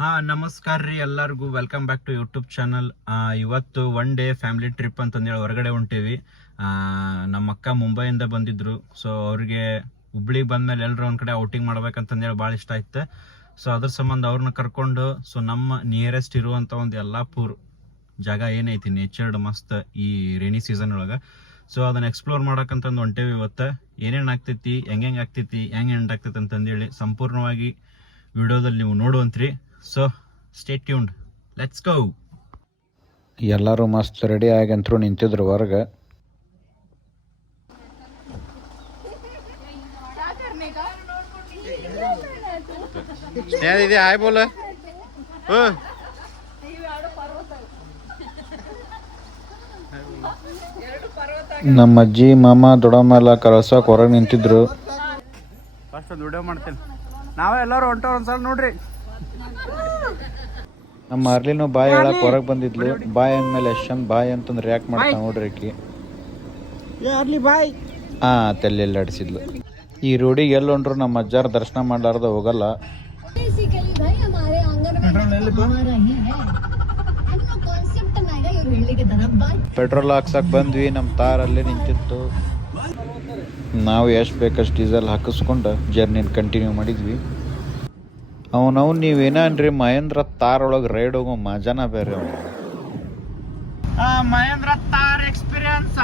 ನಮಸ್ಕಾರ ರೀ ಎಲ್ಲರಿಗೂ. Welcome back to YouTube channel. ಇವತ್ತು ಒನ್ ಡೇ ಫ್ಯಾಮಿಲಿ ಟ್ರಿಪ್ ಅಂತಂದೇಳಿ ಹೊರಗಡೆ ಹೊಂಟೀವಿ. ನಮ್ಮ ಅಕ್ಕ ಮುಂಬೈಯಿಂದ ಬಂದಿದ್ರು. ಸೊ ಅವ್ರಿಗೆ ಹುಬ್ಳಿಗೆ ಬಂದಮೇಲೆ ಎಲ್ಲರೂ ಒಂದು ಕಡೆ ಔಟಿಂಗ್ ಮಾಡ್ಬೇಕಂತಂದೇಳಿ ಭಾಳ ಇಷ್ಟ ಆಯ್ತು. ಸೊ ಅದ್ರ ಸಂಬಂಧ ಅವ್ರನ್ನ ಕರ್ಕೊಂಡು ನಮ್ಮ ನಿಯರೆಸ್ಟ್ ಇರುವಂಥ ಒಂದು ಯಲ್ಲಾಪುರ್ ಜಾಗ ಏನೈತಿ ನೇಚರ್ಡ್ ಮಸ್ತ್ ಈ ರೇನಿ ಸೀಸನ್ ಒಳಗೆ. ಸೊ ಅದನ್ನು ಎಕ್ಸ್ಪ್ಲೋರ್ ಮಾಡೋಕ್ಕಂತಂದು ಹೊಂಟೇವಿ. ಇವತ್ತು ಏನೇನು ಆಗ್ತೈತಿ, ಹೆಂಗೆ ಆಗ್ತೈತಿ, ಹೆಂಗೆ ಎಂಡ್ ಆಗ್ತೈತಿ ಅಂತಂದೇಳಿ ಸಂಪೂರ್ಣವಾಗಿ ವಿಡಿಯೋದಲ್ಲಿ ನೀವು ನೋಡುವಂತ್ರಿ. So stay tuned, let's go. ಎಲ್ಲರೂ ಮಸ್ತ್ ರೆಡಿ ಆಗಂತರೂ ನಿಂತಿದ್ರು ಹೊರಗೆ. ಹಾಯ್ ಬೋಲ. ನಮ್ಮ ಅಜ್ಜಿ ಮಾಮ ದೊಡ್ಡಮ್ಮ ಎಲ್ಲ ಕಳ್ಸೋಕೆ ಹೊರಗೆ ನಿಂತಿದ್ರು. ಫಸ್ಟ್ ಒಂದು ವಿಡಿಯೋ ಮಾಡ್ತೇನೆ. ನಾವೇ ಎಲ್ಲರೂ ಹೊಂಟೋ ಒಂದ್ಸಲ ನೋಡ್ರಿ. ನಮ್ಮ ಅರ್ಲಿನೂ ಬಾಯ್ ಹೇಳಕ್ ಹೊರಗೆ ಬಂದಿದ್ಲು. ಬಾಯ್ ಅಂದ್ಮೇಲೆ ಯಶಂತ್ ಬಾಯ್ ಅಂತಂದ್ರೆ ರಿಯಾಕ್ಟ್ ಮಾಡ್ತಾ ನೋಡ್ರಿ ಆಕಿ. ಬಾಯ್ ತೆಲ್ಲೆಲ್ಲ ಅಡಿಸಿದ್ಲು. ಈ ರೋಡಿಗೆ ಎಲ್ಲೊಂಡ್ರು ನಮ್ಮ ಅಜ್ಜಾರ ದರ್ಶನ ಮಾಡ್ಲಾರ್ದ ಹೋಗಲ್ಲ. ಪೆಟ್ರೋಲ್ ಹಾಕ್ಸಕ್ ಬಂದ್ವಿ. ನಮ್ಮ ತಾರ್ ಅಲ್ಲೇ ನಿಂತಿತ್ತು. ನಾವು ಎಷ್ಟು ಬೇಕಷ್ಟು ಡೀಸೆಲ್ ಹಾಕಿಸ್ಕೊಂಡು ಜರ್ನಿನ ಕಂಟಿನ್ಯೂ ಮಾಡಿದ್ವಿ. ಅವನವ್ ನೀವೇನನ್ರಿ ಮಹೇಂದ್ರ ತಾರ್ ಒಳಗೆ ರೈಡ್ ಹೋಗೋ ಮಜಾನ ಬೇರೆ. ಮಹೇಂದ್ರ ತಾರ್ ಎಕ್ಸ್ಪೀರಿಯನ್ಸ್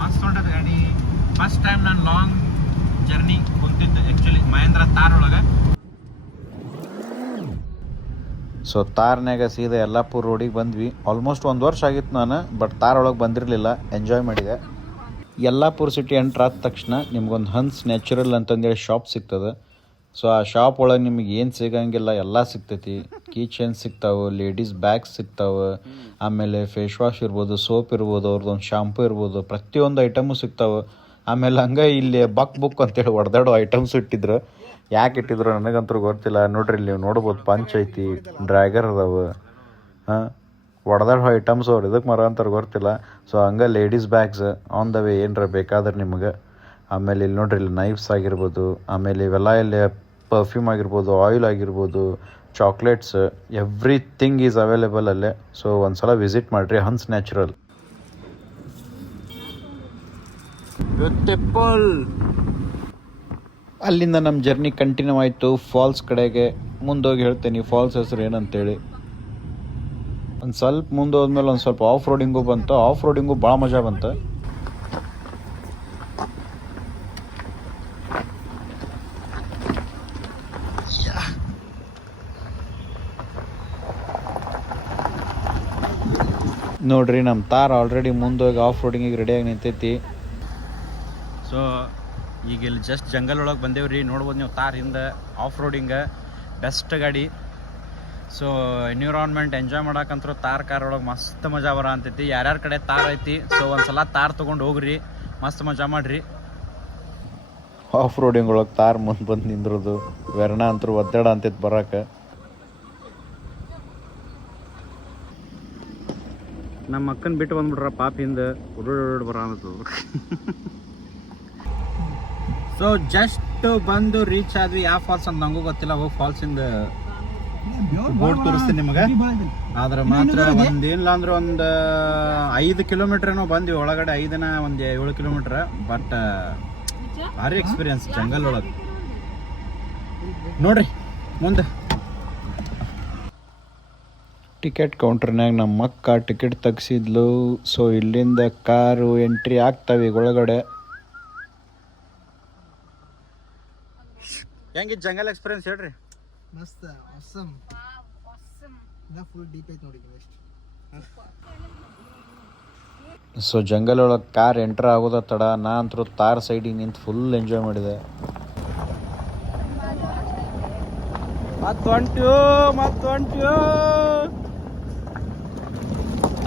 ಮಸ್ತ್ ಹೊಂಟದ ಗಾಡಿ. ಫಸ್ಟ್ ಟೈಮ್ ನಾನು ಲಾಂಗ್ ಜರ್ನಿ ಕುಂತಿದ್ದೆ ಆ್ಯಕ್ಚುಲಿ ಮಹೇಂದ್ರ ತಾರ್ ಒಳಗೆ. ಸೊ ತಾರ್ನಾಗ ಸೀದಾ ಯಲ್ಲಾಪುರ್ ರೋಡಿಗೆ ಬಂದ್ವಿ. ಆಲ್ಮೋಸ್ಟ್ 1 ವರ್ಷ ಆಗಿತ್ತು ನಾನು, ಬಟ್ ತಾರ್ ಒಳಗೆ ಬಂದಿರಲಿಲ್ಲ, ಎಂಜಾಯ್ ಮಾಡಿದೆ. ಯಲ್ಲಾಪುರ್ ಸಿಟಿ ಎಂಟ್ರ್ ಆದ ತಕ್ಷಣ ನಿಮ್ಗೊಂದು ಹನ್ಸ್ ನ್ಯಾಚುರಲ್ ಅಂತಂದೇಳಿ ಶಾಪ್ ಸಿಗ್ತದೆ. ಸೊ ಆ ಶಾಪ್ ಒಳಗೆ ನಿಮಗೆ ಏನು ಸಿಗಂಗಿಲ್ಲ ಎಲ್ಲ ಸಿಗ್ತೈತಿ. ಕೀ ಚೈನ್ ಸಿಗ್ತಾವೆ, ಲೇಡೀಸ್ ಬ್ಯಾಗ್ಸ್ ಸಿಗ್ತಾವೆ, ಆಮೇಲೆ ಫೇಸ್ ವಾಶ್ ಇರ್ಬೋದು, ಸೋಪ್ ಇರ್ಬೋದು, ಅವ್ರದ್ದೊಂದು ಶಾಂಪೂ ಇರ್ಬೋದು, ಪ್ರತಿಯೊಂದು ಐಟಮು ಸಿಗ್ತಾವೆ. ಆಮೇಲೆ ಹಂಗೆ ಇಲ್ಲಿ ಬುಕ್ ಅಂತೇಳಿ ಹೊಡೆದಾಡೋ ಐಟಮ್ಸ್ ಇಟ್ಟಿದ್ರು. ಯಾಕೆ ಇಟ್ಟಿದ್ರು ನನಗಂತೂ ಗೊತ್ತಿಲ್ಲ. ನೋಡ್ರಿ ಇಲ್ಲಿ ನೀವು ನೋಡ್ಬೋದು, ಪಂಚ್ ಐತಿ, ಡ್ರ್ಯಾಗರ್ ಅದಾವೆ, ಹೊಡೆದಾಡೋ ಐಟಮ್ಸ್ ಅವ್ರು ಇದಕ್ಕೆ ಮರ ಅಂತಾರೆ ಗೊತ್ತಿಲ್ಲ. ಸೊ ಹಂಗೆ ladies bags on the way ಏನರ ಬೇಕಾದ್ರೆ ನಿಮಗೆ. ಆಮೇಲೆ ಇಲ್ಲಿ ನೋಡ್ರಿ ಇಲ್ಲಿ ನೈಫ್ಸ್ ಆಗಿರ್ಬೋದು, ಆಮೇಲೆ ಇವೆಲ್ಲ ಇಲ್ಲಿ ಪರ್ಫ್ಯೂಮ್ ಆಗಿರ್ಬೋದು, ಆಯಿಲ್ ಆಗಿರ್ಬೋದು, ಚಾಕ್ಲೇಟ್ಸ್, ಎವ್ರಿಥಿಂಗ್ ಈಸ್ ಅವೈಲೇಬಲ್ ಅಲ್ಲೇ. ಸೊ ಒಂದ್ಸಲ ವಿಸಿಟ್ ಮಾಡಿರಿ ಹನ್ಸ್ ನ್ಯಾಚುರಲ್. ಅಲ್ಲಿಂದ ನಮ್ಮ ಜರ್ನಿ ಕಂಟಿನ್ಯೂ ಆಯಿತು ಫಾಲ್ಸ್ ಕಡೆಗೆ. ಮುಂದೋಗಿ ಹೇಳ್ತೇನೆ ಫಾಲ್ಸ್ ಹೆಸರು ಏನಂತೇಳಿ. ಒಂದು ಸ್ವಲ್ಪ ಮುಂದೆ ಹೋದ್ಮೇಲೆ ಒಂದು ಸ್ವಲ್ಪ ಆಫ್ ರೋಡಿಂಗು ಬಂತು. ಆಫ್ ರೋಡಿಂಗು ಭಾಳ ಮಜಾ ಬಂತು. ನೋಡ್ರಿ ನಮ್ಮ ತಾರ್ ಆಲ್ರೆಡಿ ಮುಂದೋಗಿ ಆಫ್ ರೋಡಿಂಗಿಗೆ ರೆಡಿಯಾಗಿ ನಿಂತೈತಿ. ಸೊ ಈಗ ಇಲ್ಲಿ ಜಸ್ಟ್ ಜಂಗಲ್ ಒಳಗೆ ಬಂದೇವ್ರಿ. ನೋಡ್ಬೋದು ನೀವು ತಾರ್ ಹಿಂದೆ ಆಫ್ ರೋಡಿಂಗ್ ಬೆಸ್ಟ್ ಗಾಡಿ. ಸೊ ಎನ್ವಿರಾನ್ಮೆಂಟ್ ಎಂಜಾಯ್ ಮಾಡೋಕ್ಕಂತೂ ತಾರ್ ಕಾರ್ ಒಳಗೆ ಮಸ್ತ್ ಮಜಾ ಬರೋ ಅಂತೈತಿ. ಯಾರ್ಯಾರ ಕಡೆ ತಾರ್ ಐತಿ ಸೊ ಒಂದ್ಸಲ ತಾರ್ ತೊಗೊಂಡು ಹೋಗ್ರಿ, ಮಸ್ತ್ ಮಜಾ ಮಾಡಿರಿ. ಆಫ್ ರೋಡಿಂಗ್ ಒಳಗೆ ತಾರ್ ಮುಂದೆ ಬಂದು ನಿಂದ್ರದು ವೆರ್ಣ ಅಂತೂ ಒದ್ದಾಡ ಅಂತೈತಿ ಬರೋಕೆ. ನಮ್ಮ ಅಕ್ಕನ ಬಿಟ್ಟು ಬಂದ್ಬಿಟ್ರ ಪಾಪಿಂದ ಉಡೋಡ್ ಬರ ಅನ್ನಿಸ್ತದ. ಸೊ ಜಸ್ಟ್ ಬಂದು ರೀಚ್ ಆದ್ವಿ. ಯಾವ ಫಾಲ್ಸ್ ಅಂತ ನಂಗೂ ಗೊತ್ತಿಲ್ಲ. ಹೋಗಿ ಫಾಲ್ಸಿಂದ ಬೋರ್ಡ್ ತೋರಿಸ್ತೀನಿ ನಿಮಗೆ. ಆದ್ರೆ ಮಾತ್ರ ಒಂದೇನಿಲ್ಲ ಅಂದ್ರೆ ಒಂದು 5 ಕಿಲೋಮೀಟರ್ ಏನೋ ಬಂದ್ವಿ ಒಳಗಡೆ. 5 ಒಂದು 7 ಕಿಲೋಮೀಟರ್. ಬಟ್ ಭಾರಿ ಎಕ್ಸ್ಪೀರಿಯನ್ಸ್ ಜಂಗಲ್ ಒಳಗೆ. ನೋಡ್ರಿ ಮುಂದೆ ಟಿಕೆಟ್ ಕೌಂಟರ್ನಾಗ ನಮ್ಮ ಅಕ್ಕ ಟಿಕೆಟ್ ತೆಗ್ಸಿದ್ಲು. ಸೊ ಇಲ್ಲಿಂದ ಕಾರು ಎಂಟ್ರಿ ಆಗ್ತಾವೆ ಈಗ ಒಳಗಡೆ. ಹೆಂಗಿತ್ತು ಜಂಗಲ್ ಎಕ್ಸ್ಪೀರಿಯನ್ಸ್ ಹೇಳ್ರಿ? ಮಸ್ತ್ ಆಸಮ್. ಫುಲ್ ಡೀಪ್ ಐತೆ ನೋಡಿ. ಸೊ ಜಂಗಲ್ ಒಳಗೆ ಕಾರ್ ಎಂಟ್ರ್ ಆಗೋದ ತಡ ನಾ ಅಂತೂ ತಾರ್ ಸೈಡಿಗೆ ನಿಂತು ಫುಲ್ ಎಂಜಾಯ್ ಮಾಡಿದೆ. ಮತ್ತೊಂಟು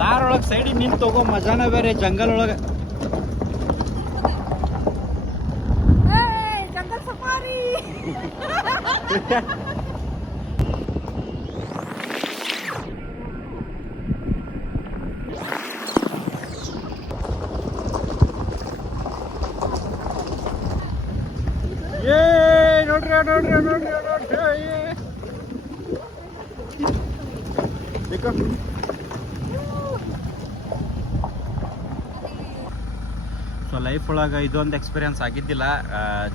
ತಾರ್ ಒಳಗೆ ಸೈಡಿಗೆ ನಿಂತು ಹೋಗೋ ಮಜಾನ ಬೇರೆ ಜಂಗಲ್ ಒಳಗೆ. Jungle safari. ನೋಡ್ರಿ ಸೊ ಲೈಫ್ ಒಳಗೆ ಇದೊಂದು ಎಕ್ಸ್ಪೀರಿಯನ್ಸ್ ಆಗಿದ್ದಿಲ್ಲ,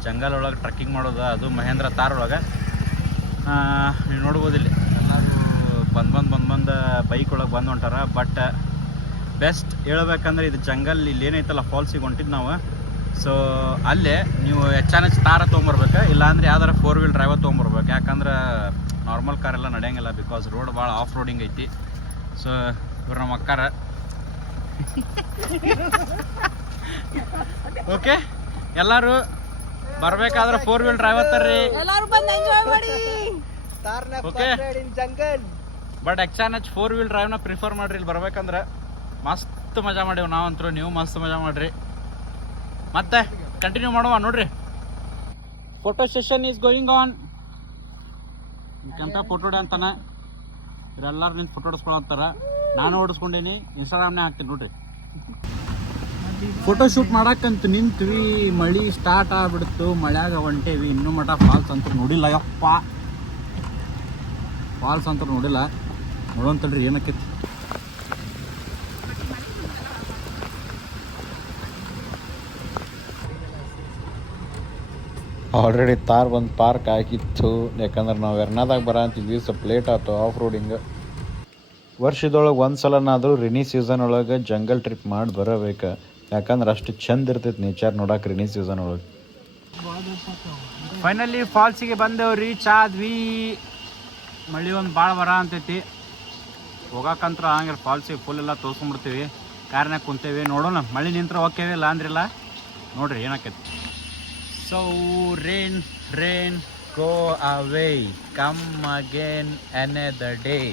ಜಂಗಲ್ ಒಳಗೆ ಟ್ರಕ್ಕಿಂಗ್ ಮಾಡೋದು, ಅದು ಮಹೇಂದ್ರ ತಾರ್ ಒಳಗೆ. ನೀವು ನೋಡ್ಬೋದು ಇಲ್ಲಿ ಎಲ್ಲರೂ ಬಂದು ಬೈಕ್ ಒಳಗೆ ಬಂದು ಹೊಂಟಾರ. ಬಟ್ ಬೆಸ್ಟ್ ಹೇಳ್ಬೇಕಂದ್ರೆ ಇದು ಜಂಗಲ್ ಇಲ್ಲಿ ಏನೈತಲ್ಲ ಫಾಲ್ಸಿಗೆ ಹೊಂಟಿದ್ದು ನಾವು. ಸೊ ಅಲ್ಲೇ ನೀವು ಹೆಚ್ಚಾನೆಚ್ಚು ತಾರ ತೊಗೊಂಬರ್ಬೇಕು, ಇಲ್ಲಾಂದ್ರೆ ಯಾವ್ದಾರ 4 ವೀಲ್ ಡ್ರೈವರ್ ತೊಗೊಂಬರ್ಬೇಕು. ಯಾಕಂದ್ರೆ ನಾರ್ಮಲ್ ಕಾರೆಲ್ಲ ನಡೆಯಂಗಿಲ್ಲ, ಬಿಕಾಸ್ ರೋಡ್ ಭಾಳ ಆಫ್ ರೋಡಿಂಗ್ ಐತಿ. ಸೊ ಇವ್ರು ನಮ್ಮ ಅಕ್ಕಾರ. ಓಕೆ, ಎಲ್ಲರೂ ಬರ್ಬೇಕಾದ್ರೆ 4 ವೀಲ್ ಡ್ರೈವರ್ ತರ್ರಿ, ಎಲ್ಲರೂ ಬಂದು ಎಂಜಾಯ್ ಮಾಡಿ. ಓಕೆ. ಜಂಗಲ್ ಬಟ್ ಹೆಚ್ಚಾನೆಚ್ಚು 4 ವೀಲ್ ಡ್ರೈವ್ನ ಪ್ರಿಫರ್ ಮಾಡ್ರಿ. ಇಲ್ಲಿ ಬರ್ಬೇಕಂದ್ರೆ ಮಸ್ತ್ ಮಜಾ ಮಾಡೀವಿ ನಾವಂತರೂ, ನೀವು ಮಸ್ತ್ ಮಜಾ ಮಾಡ್ರಿ. ಮತ್ತೆ ಕಂಟಿನ್ಯೂ ಮಾಡುವ ನೋಡ್ರಿ. Photo session is going on. ಇಂತ ಫೋಟೋ ಡೇ ಅಂತಾನೆ ಇವರೆಲ್ಲರೂ ನಿಂತು ಫೋಟೋ ಹೊಡಿಸ್ಕೊಳತ್ತಾರ. ನಾನು ಹೊಡಿಸ್ಕೊಂಡೀನಿ, ಇನ್ಸ್ಟಾಗ್ರಾಮ್ನೇ ಹಾಕ್ತೀನಿ ನೋಡ್ರಿ. ಫೋಟೋ ಶೂಟ್ ಮಾಡಕ್ಕಂತ ನಿಂತ್ವಿ, ಮಳಿ ಸ್ಟಾರ್ಟ್ ಆಗ್ಬಿಡ್ತು, ಮಳ್ಯಾಗ ಹೊಂಟೇವಿ. ಇನ್ನೂ ಮಟ ಫಾಲ್ಸ್ ಅಂತೂ ನೋಡಿಲ್ಲ. ಯಪ್ಪ ಫಾಲ್ಸ್ ಅಂತೂ ನೋಡಿಲ್ಲ, ನೋಡೋಂತಲ್ರಿ ಏನಕ್ಕೆ. ಆಲ್ರೆಡಿ ತಾರ್ ಬಂದು ಪಾರ್ಕ್ ಆಗಿತ್ತು, ಯಾಕಂದ್ರೆ ನಾವು ವೆರ್ನಾದಾಗ ಬರ ಅಂತಿದ್ವಿ, ಸ್ವಲ್ಪ ಲೇಟ್ ಆಯ್ತು ಆಫ್ ರೋಡಿಂಗ್. ವರ್ಷದೊಳಗೆ ಒಂದು ಸಲನಾದರೂ ರೆನಿ ಸೀಸನ್ ಒಳಗೆ ಜಂಗಲ್ ಟ್ರಿಪ್ ಮಾಡಿ ಬರಬೇಕು, ಯಾಕಂದ್ರೆ ಅಷ್ಟು ಚಂದ ಇರ್ತೈತೆ ನೇಚರ್ ನೋಡಕ್ಕೆ ರೆನಿ ಸೀಸನ್ ಒಳಗೆ. ಫೈನಲಿ ಫಾಲ್ಸಿಗೆ ಬಂದೇವು, ರೀಚ್ ಆದ್ವಿ. ಮಳಿ ಒಂದು ಭಾಳ ಬರ ಅಂತೈತಿ, ಹೋಗಕ್ಕಂತ್ರ ಹಂಗೆ ಫಾಲ್ಸಿಗೆ ಫುಲ್ ಎಲ್ಲ ತೋರ್ಸ್ಕೊಂಡ್ಬಿಡ್ತೀವಿ. ಕಾರ್ನಾಗ ಕುಂತೇವಿ, ನೋಡೋಣ ಮಳಿ ನಿಂತ್ರ ಹೋಗ್ತೇವಿ, ಇಲ್ಲ ಅಂದ್ರಿಲ್ಲ. ನೋಡ್ರಿ ಏನಾಕೈತಿ. So rain go away, come again another day.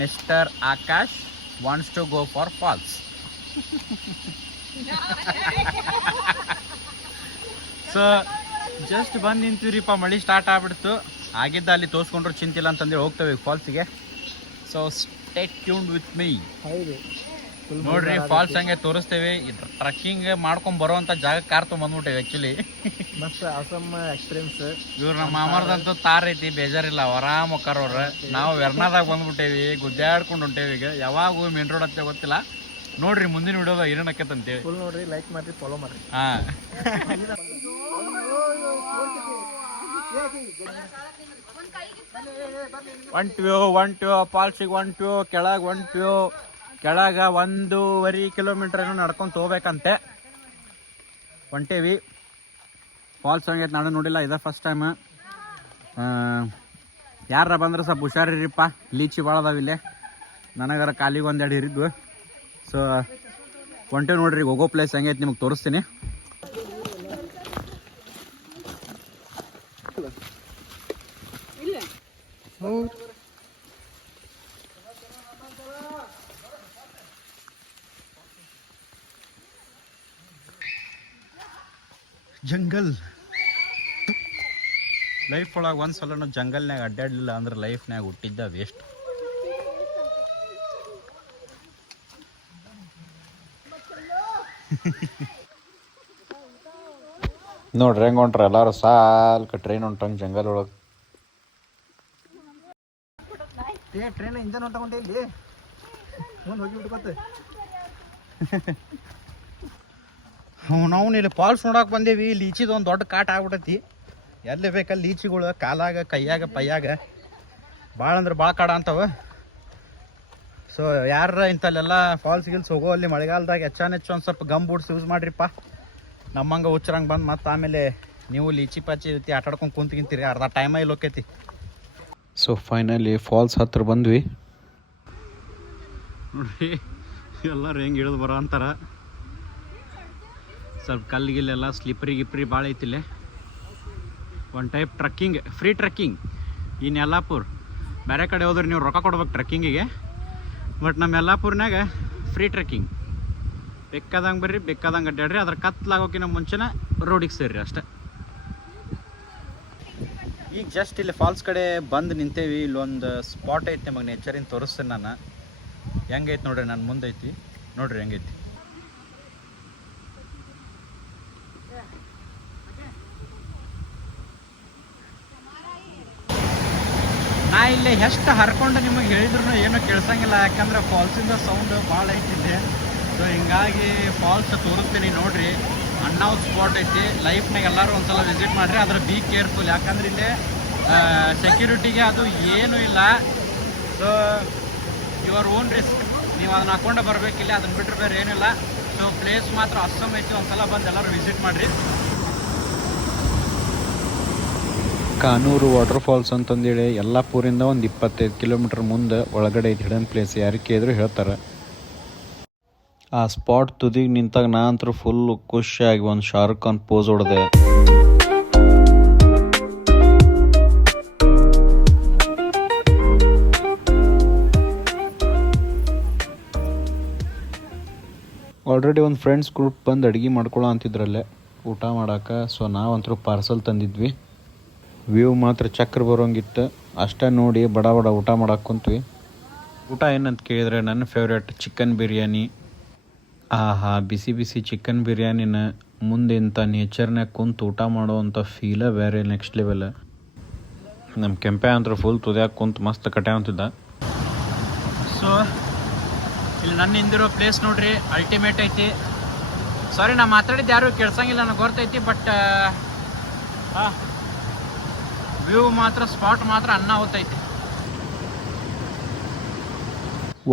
Mr. Akash wants to go for falls. So just ಬಂದು ನಿಂತೀವ್ರಿಪ್ಪ, ಮಳಿ ಸ್ಟಾರ್ಟ್ ಆಗ್ಬಿಡ್ತು. ಆಗಿದ್ದ ಅಲ್ಲಿ ತೋರಿಸ್ಕೊಂಡ್ರು ಚಿಂತಿಲ್ಲ ಅಂತಂದೇಳಿ ಹೋಗ್ತೇವೆ ಫಾಲ್ಸಿಗೆ. So stay tuned with me. ಹೌದು, ನೋಡ್ರಿ ಫಾಲ್ಸ್ ಹಂಗೆ ತೋರಿಸ್ತೇವೆ. ಟ್ರಕ್ಕಿಂಗ್ ಮಾಡ್ಕೊಂಡ್ ಬರುವಂತ ಜಾಗ ಕಾರ್ ತೊಗೊಂಡ್ಬಿಟ್ಟೇವೆ ಆಕ್ಚುಲಿ. ಮಸ್ತ್ ಆಸಮ್ ಎಕ್ಸ್ಪೀರಿಯನ್ಸ್. ಇವ್ರು ನಮ್ಮ ಮಾಮರ್ದಂತೂ ತಾರ್ ಐತಿ, ಬೇಜಾರಿಲ್ಲ, ಆರಾಮ್ ಹೋಗ್ತಾರವ್ರ. ನಾವು ವೆರ್ನಾದಾಗ ಬಂದ್ಬಿಟ್ಟೇವಿ, ಗುದ್ದಾಡ್ಕೊಂಡು ಹೊಂಟೇವಿ. ಈಗ ಯಾವಾಗ ಮೇನ್ ರೋಡ್ ಹತ್ತೆ ಗೊತ್ತಿಲ್ಲ. ನೋಡ್ರಿ ಮುಂದಿನ ವಿಡಿಯೋದ ಏನೇನಕ್ಕಂತೇಳಿ ಫುಲ್ ನೋಡ್ರಿ, ಲೈಕ್ ಮಾಡ್ರಿ, ಫಾಲೋ ಮಾಡ್ರಿ. ಹಾ. ಒಂಟ್ಯೋ ಫಾಲ್ಸಿಗೆ ಒಂಟ್ಯೋ, ಕೆಳಗೆ ಒಂಟ್ಯೋ. ಕೆಳಗ 1.5 ಕಿಲೋಮೀಟರ್ ಏನೋ ನಡ್ಕೊಂಡು ಹೋಗ್ಬೇಕಂತೆ. ಹೊಂಟೇವಿ. ಫಾಲ್ಸ್ ಹಂಗೈತೆ, ನಾನು ನೋಡಿಲ್ಲ, ಇದೇ ಫಸ್ಟ್ ಟೈಮ್. ಯಾರ ಬಂದ್ರೆ ಸ್ವಲ್ಪ ಹುಷಾರಿರಿಪ್ಪ, ಲೀಚಿ ಭಾಳ ಅದಾವ ಇಲ್ಲೇ. ನನಗರ ಕಾಲಿಗೆ 1-2 ಇರಿದ್ವು. ಸೊ ಹೊಂಟೇವಿ ನೋಡ್ರಿ, ಹೋಗೋ ಪ್ಲೇಸ್ ಹೆಂಗೈತೆ ನಿಮಗೆ ತೋರಿಸ್ತೀನಿ. ಜಂಗಲ್ ಲೈಫ್ ಒಳಗೆ ಒಂದು ಸಲ ಜಂಗಲ್ನಾಗ ಅಡ್ಡಾಡಲಿಲ್ಲ ಅಂದ್ರೆ ಲೈಫ್ನಾಗ ಹುಟ್ಟಿದ್ದ ವೇಸ್ಟ್. ನೋಡ್ರಿ ಹೆಂಗೆ ಹೊಂಟ್ರ ಎಲ್ಲರೂ ಸಾಲ್ಕ ಟ್ರೈನ್ ಹೊಂಟಂಗೆ ಜಂಗಲ್ ಒಳಗೆ. ಟ್ರೈನ್ ಇಂಜನ್ ಹೊಂಟಕೊಂಡೆ ಇಲ್ಲಿ ಮುಂದೆ ಹೋಗಿ ಬಿಟ್ಕೊತ. ನಾವು ಇಲ್ಲಿ ಫಾಲ್ಸ್ ನೋಡಕ್ಕೆ ಬಂದೇವಿ. ಲೀಚಿದು ಒಂದು ದೊಡ್ಡ ಕಾಟ ಆಗ್ಬಿಟ್ಟೈತಿ. ಎಲ್ಲಿ ಬೇಕಲ್ಲಿ ಲೀಚಿಗಳು ಕಾಲಾಗ, ಕೈಯಾಗ, ಪೈಯಾಗ ಭಾಳ ಅಂದ್ರೆ ಭಾಳ ಕಾಡ ಅಂತವ. ಸೊ ಯಾರ ಇಂಥಲ್ಲೆಲ್ಲ ಫಾಲ್ಸ್ ಗಿಲ್ಸ್ ಹೋಗೋ ಅಲ್ಲಿ ಮಳೆಗಾಲದಾಗ ಹೆಚ್ಚಾನೆಚ್ಚು ಒಂದು ಸ್ವಲ್ಪ ಗಮ್ ಬೂಟ್ಸ್ ಯೂಸ್ ಮಾಡಿರಿಪ್ಪ. ನಮ್ಮಂಗೆ ಹುಚ್ಚರಂಗೆ ಬಂದು ಮತ್ತು ಆಮೇಲೆ ನೀವು ಲೀಚಿ ಪಾಚಿ ರೀತಿ ಆಟಾಡ್ಕೊಂಡು ಕುಂತ್ಕಿಂತೀರಿ, ಅರ್ಧ ಟೈಮ ಇಲ್ಲಿ ಹೋಕೈತಿ. ಸೊ ಫೈನಲಿ ಫಾಲ್ಸ್ ಹತ್ರ ಬಂದ್ವಿ. ನೋಡ್ರಿ ಎಲ್ಲರೂ ಹೆಂಗೆ ಇಳಿದು ಬರೋ ಅಂತಾರ. ಸ್ವಲ್ಪ ಕಲ್ಲಿಗಿಲ್ಲೆಲ್ಲ ಸ್ಲಿಪ್ರಿ ಗಿಪ್ರಿ ಭಾಳ ಐತಿಲ್ಲೇ. ಒಂದು ಟೈಪ್ ಟ್ರಕ್ಕಿಂಗ್, ಫ್ರೀ ಟ್ರಕ್ಕಿಂಗ್ ಇನ್ನು ಯಲ್ಲಾಪುರ್. ಬೇರೆ ಕಡೆ ಹೋದ್ರೆ ನೀವು ರೊಕ್ಕ ಕೊಡ್ಬೇಕು ಟ್ರಕ್ಕಿಂಗಿಗೆ, ಬಟ್ ನಮ್ಮ ಯಲ್ಲಾಪುರ್ನಾಗ ಫ್ರೀ ಟ್ರಕ್ಕಿಂಗ್. ಬೇಕಾದಂಗೆ ಬರ್ರಿ, ಬೇಕಾದಂಗೆ ಅಡ್ಡಾಡ್ರಿ. ಅದ್ರ ಕತ್ಲಾಗೋಕಿನ ಮುಂಚೆನೇ ರೋಡಿಗೆ ಸೇರ್ರಿ ಅಷ್ಟೇ. ಈಗ ಜಸ್ಟ್ ಇಲ್ಲಿ ಫಾಲ್ಸ್ ಕಡೆ ಬಂದು ನಿಂತೇವಿ. ಇಲ್ಲೊಂದು ಸ್ಪಾಟ್ ಐತಿ, ನಿಮಗೆ ನೇಚರಿನ ತೋರಿಸ್ತೇನೆ ನಾನು. ಹೆಂಗೈತಿ ನೋಡ್ರಿ, ನಾನು ಮುಂದೆ ಐತಿ ನೋಡ್ರಿ ಹೆಂಗೈತಿ. ನಾ ಇಲ್ಲಿ ಎಷ್ಟು ಹರ್ಕೊಂಡು ನಿಮಗೆ ಹೇಳಿದ್ರು ಏನು ಕೇಳ್ಸಂಗಿಲ್ಲ, ಯಾಕಂದ್ರೆ ಫಾಲ್ಸಿಂದ ಸೌಂಡ್ ಭಾಳ ಐತಿದೆ. ಸೊ ಹಿಂಗಾಗಿ ಫಾಲ್ಸ್ ತೋರಿಸ್ತೀನಿ ನೋಡ್ರಿ. ಅಣ್ಣಾವ್ ಸ್ಪಾಟ್ ಐತಿ, ಲೈಫ್ನಾಗ ಎಲ್ಲರೂ ಒಂದ್ಸಲ ವಿಸಿಟ್ ಮಾಡಿರಿ. ಅದ್ರ ಬಿ ಕೇರ್ಫುಲ್, ಯಾಕಂದ್ರೆ ಇಲ್ಲಿ ಸೆಕ್ಯೂರಿಟಿಗೆ ಅದು ಏನೂ ಇಲ್ಲ. ಸೊ ಯುವರ್ ಓನ್ ರಿಸ್ಕ್, ನೀವು ಅದನ್ನ ಹಾಕೊಂಡು ಬರಬೇಕಿಲ್ಲ, ಅದನ್ನ ಬಿಟ್ಟರೆ ಬೇರೆ ಏನಿಲ್ಲ. ಸೊ ಪ್ಲೇಸ್ ಮಾತ್ರ ಅಸ್ಸಮ್ ಐತಿ, ಒಂದ್ಸಲ ಬಂದು ಎಲ್ಲರೂ ವಿಸಿಟ್ ಮಾಡಿರಿ. ಕಾನೂರು ವಾಟರ್ ಫಾಲ್ಸ್ ಅಂತಂದೇಳಿ ಯಲ್ಲಾಪುರಿಂದ ಒಂದು 25 ಕಿಲೋಮೀಟ್ರ್ ಮುಂದೆ ಒಳಗಡೆ ಐತಿ ಹಿಡನ್ ಪ್ಲೇಸ್. ಯಾರಿಗೆ ಇದ್ರು ಹೇಳ್ತಾರೆ. ಆ ಸ್ಪಾಟ್ ತುದಿಗೆ ನಿಂತಾಗ ನಾ ಅಂತೂ ಫುಲ್ ಖುಷಿಯಾಗಿ ಒಂದು ಶಾರುಖ್ ಖಾನ್ ಪೋಸ್ ಹೊಡೆದೆ. ಆಲ್ರೆಡಿ ಒಂದು ಫ್ರೆಂಡ್ಸ್ ಗ್ರೂಪ್ ಬಂದು ಅಡುಗೆ ಮಾಡ್ಕೊಳ್ಳೋ ಅಂತಿದ್ರಲ್ಲೇ ಊಟ ಮಾಡೋಕೆ. ಸೊ ನಾವಂತರೂ ಪಾರ್ಸಲ್ ತಂದಿದ್ವಿ. ವ್ಯೂ ಮಾತ್ರ ಚಕ್ರ ಬರೋಂಗಿತ್ತು. ಅಷ್ಟೇ ನೋಡಿ ಬಡ ಬಡ ಊಟ ಮಾಡಕ್ಕೆ ಕುಂತ್ವಿ. ಊಟ ಏನಂತ ಕೇಳಿದರೆ ನನ್ನ ಫೇವ್ರೇಟ್ ಚಿಕನ್ ಬಿರಿಯಾನಿ. ಆಹಾ, ಬಿಸಿ ಬಿಸಿ ಚಿಕನ್ ಬಿರಿಯಾನಿನ ಮುಂದೆ ಇಂಥ ನೇಚರ್ನಾಗ ಕುಂತು ಊಟ ಮಾಡೋವಂಥ ಫೀಲೇ ಬೇರೆ, ನೆಕ್ಸ್ಟ್ ಲೆವೆಲ್. ನಮ್ಮ ಕೆಂಪೆ ಅಂತೂ ಫುಲ್ ತುದಿಯಾಗಿ ಕುಂತು ಮಸ್ತ್ ಕಟ್ಯಾ ಅಂತಿದ್ದ. ಸೊ ಇಲ್ಲಿ ನನ್ನ ಹಿಂದಿರೋ ಪ್ಲೇಸ್ ನೋಡ್ರಿ, ಅಲ್ಟಿಮೇಟ್ ಐತಿ. ಸಾರಿ ನಾ ಮಾತಾಡಿದ್ದು ಯಾರು ಕೇಳ್ಸಂಗಿಲ್ಲ, ನನಗೆ ಗೊತ್ತೈತಿ. ಬಟ್ ವ್ಯೂ ಮಾತ್ರ, ಸ್ಪಾಟ್ ಮಾತ್ರ ಅನ್ನ ಹೋಗ್ತೈತಿ.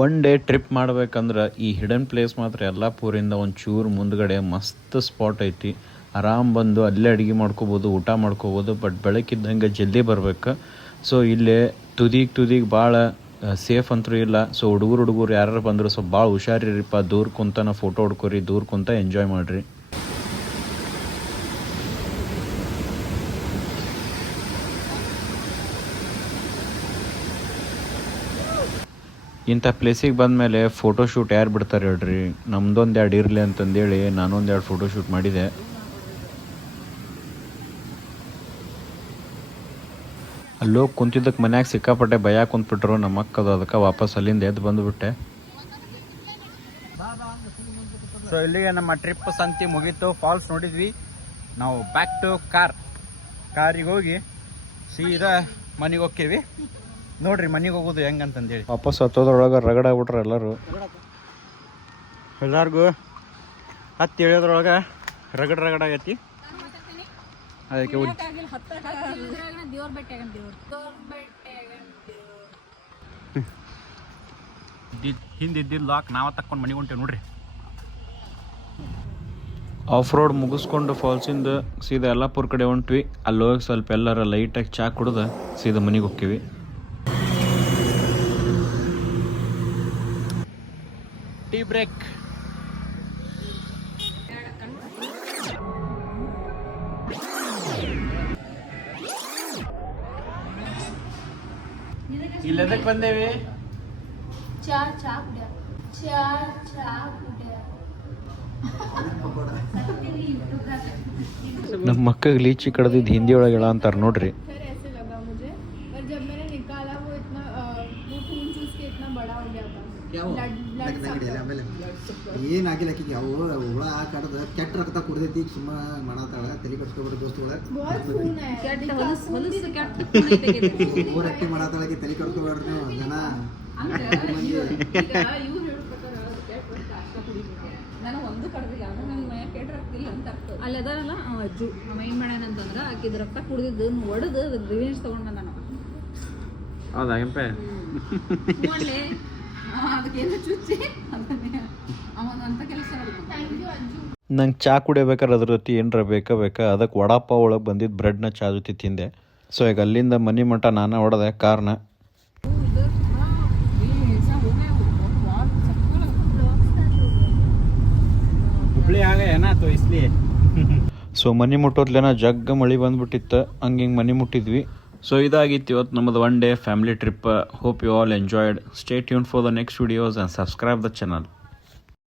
ಒನ್ ಡೇ ಟ್ರಿಪ್ ಮಾಡ್ಬೇಕಂದ್ರೆ ಈ ಹಿಡನ್ ಪ್ಲೇಸ್ ಮಾತ್ರ ಯಲ್ಲಾಪುರಿಂದ ಒಂಚೂರು ಮುಂದ್ಗಡೆ ಮಸ್ತ್ ಸ್ಪಾಟ್ ಐತಿ. ಆರಾಮ್ ಬಂದು ಅಲ್ಲೇ ಅಡುಗೆ ಮಾಡ್ಕೋಬೋದು, ಊಟ ಮಾಡ್ಕೋಬೋದು. ಬಟ್ ಬೆಳಕಿದ್ದಂಗೆ ಜಲ್ದಿ ಬರ್ಬೇಕು. ಸೊ ಇಲ್ಲೇ ತುದಿಗೆ ಭಾಳ ಸೇಫ್ ಅಂತೂ ಇಲ್ಲ. ಸೊ ಹುಡುಗರು ಯಾರು ಬಂದರು ಸ್ವಲ್ಪ ಭಾಳ ಹುಷಾರಿರಿಪ್ಪ. ದೂರ ಕುಂತನ ಫೋಟೋ ಹೊಡ್ಕೊರಿ, ದೂರ ಕುಂತ ಎಂಜಾಯ್ ಮಾಡಿರಿ. ಇಂಥ ಪ್ಲೇಸಿಗೆ ಬಂದಮೇಲೆ ಫೋಟೋಶೂಟ್ ಯಾರು ಬಿಡ್ತಾರೆ ಹೇಳ್ರಿ. ನಮ್ದೊಂದು 2 ಇರಲಿ ಅಂತಂದೇಳಿ ನಾನೊಂದು 2 ಫೋಟೋಶೂಟ್ ಮಾಡಿದೆ. ಅಲ್ಲೋಗಿ ಕುಂತಿದ್ದಕ್ಕೆ ಮನ್ಯಾಗ ಸಿಕ್ಕಾಪಟ್ಟೆ ಭಯ ಕುಂತ್ಬಿಟ್ರು ನಮ್ಮ ಅಕ್ಕದು. ಅದಕ್ಕೆ ವಾಪಸ್ ಅಲ್ಲಿಂದ ಎದ್ದು ಬಂದುಬಿಟ್ಟೆ. ಸೊ ಇಲ್ಲಿಗೆ ನಮ್ಮ ಟ್ರಿಪ್ ಸಂತಿ ಮುಗೀತು. ಫಾಲ್ಸ್ ನೋಡಿದ್ವಿ. ನಾವು ಬ್ಯಾಕ್ ಟು ಕಾರಿಗೆ ಹೋಗಿ ಸೀದಾ ಮನೆಗೆ ಹೋಗ್ತೀವಿ. ನೋಡ್ರಿ ಮನೆಗೆ ಹೋಗೋದು ಹೆಂಗಂತಂದೇಳಿ. ವಾಪಸ್ ಹತ್ತೋದ್ರೊಳಗೆ ರಗಡಾಗ್ಬಿಟ್ರೆ ಎಲ್ಲರಿಗೂ ಹತ್ತಿ ಇಳಿಯೋದ್ರೊಳಗೆ ರಗಡ ಆಗೈತಿ. ಅದಕ್ಕೆ ಹಿಂದಿದ್ದಿದ್ದು ಲಾಕ್ ನಾವ ತಕ್ಕೊಂಡು ಮನೆಗೆ ಹೊಂಟೇವಿ ನೋಡ್ರಿ. ಆಫ್ ರೋಡ್ ಮುಗಿಸ್ಕೊಂಡು ಫಾಲ್ಸಿಂದ ಸೀದಾ ಯಲ್ಲಾಪುರ ಕಡೆ ಹೊಂಟ್ವಿ. ಅಲ್ಲಿ ಹೋಗಿ ಸ್ವಲ್ಪ ಎಲ್ಲರ ಲೈಟಾಗಿ ಚಾ ಕುಡ್ದು ಸೀದಾ ಮನೆಗೆ ಹೋಗ್ತೀವಿ. Tea break. ಇಲ್ಲಿ ಎದಕ್ಕೆ ಬಂದೇವಿ? ನಮ್ಮ ಮಕ್ಕಳಿಗೆ ಲೀಚಿ ಕಡ್ದಿದ್ದು ಹಿಂದಿ ಒಳಗೆ ಹೇಳ ಅಂತಾರೆ ನೋಡ್ರಿ. ಏನಾಗಿಲ್ಲ ಆಕಿಗೆ ಅವು ಹುಳ ಕಡ್ದು ಕೆಟ್ಟ ರಕ್ತ ಕುಡ್ದೈತಿ. ಸುಮ್ಮ ಮಾಡತ್ತಾಳ, ತಲೆ ಕಟ್ಸ್ಕೊಬಿಟ್ಟು ದೋಸ್ತುಗಳ ಓವರ್ ಆಕ್ಟಿಂಗ್ ಮಾಡತ್ತಾಳಕ್ಕೆ. ತಲೆ ಕಟ್ಸ್ಕೊಬೇಡ್ರಿ ನೀವು ಜನ. ಅಲ್ಲದಾರಲ್ಲ ಅಜ್ಜು ಅವ ಏನ್ ಮಾಡ್ಯಾನ ಅಂತಂದ್ರ ಆಕಿದ್ ರಕ್ತ ಕುಡ್ದಿದ್ದು ಒಡೆದು ರಿವೆಂಜ್ ತಗೊಂಡ್ ಬಂದ ನಾವು. ಹೌದಾ ಎಂಪೆ? ಅದಕ್ಕೇನು ಚುಚ್ಚಿ ಅವನ ಅಂತ ಕೆಲಸ. ನಂಗೆ ಚಾ ಕುಡಿಬೇಕಾದ್ರೆ ಅದ್ರ ಜೊತೆ ಏನರ ಬೇಕಾ ಅದಕ್ಕೆ ವಡಾಪಾವ್ ಒಳಗೆ ಬಂದಿದ್ದು ಬ್ರೆಡ್ನ ಚಾ ಜೊತೆ ತಿಂದೆ. ಸೊ ಈಗ ಅಲ್ಲಿಂದ ಮನೆ ಮಠ ನಾನು ಹೊಡೆದೆ ಕಾರ್ನ. ಹುಬ್ಳಿ ಆಗ ಏನಾಯ್ತು ಇಸ್ಲಿ. ಸೊ ಮನೆ ಮುಟ್ಟೋದ್ಲೇನ ಜಗ್ಗ ಮಳೆ ಬಂದ್ಬಿಟ್ಟಿತ್ತು. ಹಂಗೆ ಮನೆ ಮುಟ್ಟಿದ್ವಿ. ಸೊ ಇದಾಗಿತ್ತು ಇವತ್ತು ನಮ್ಮದು 1 day family trip. Hope you all enjoyed. Stay tune for the next videos and subscribe the channel.